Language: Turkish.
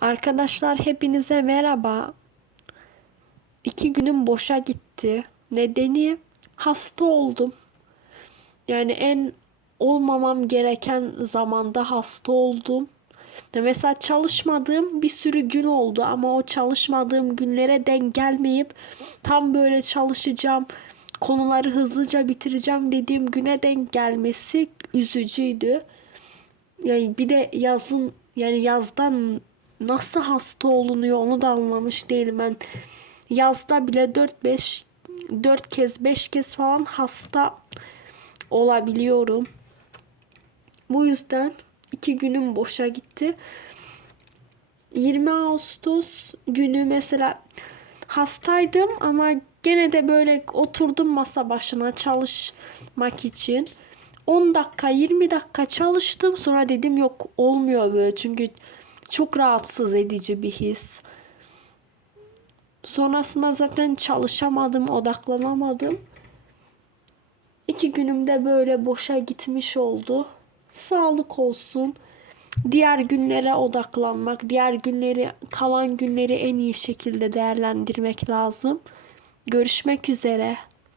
Arkadaşlar hepinize merhaba. İki günüm boşa gitti. Nedeni hasta oldum. Yani en olmamam gereken zamanda hasta oldum. Mesela çalışmadığım bir sürü gün oldu ama o çalışmadığım günlere denk gelmeyip tam böyle çalışacağım, konuları hızlıca bitireceğim dediğim güne denk gelmesi üzücüydü. Yani bir de yazın yani yazdan nasıl hasta olunuyor onu da anlamış değilim ben. Yazda bile 4-5 4 kez 5 kez falan hasta olabiliyorum. Bu yüzden iki günüm boşa gitti. 20 Ağustos günü mesela hastaydım ama gene de böyle oturdum masa başına çalışmak için. 10 dakika 20 dakika çalıştım sonra dedim yok olmuyor böyle çünkü çok rahatsız edici bir his. Sonrasında zaten çalışamadım, odaklanamadım. İki günümde böyle boşa gitmiş oldu. Sağlık olsun. Diğer günlere odaklanmak, diğer günleri, kalan günleri en iyi şekilde değerlendirmek lazım. Görüşmek üzere.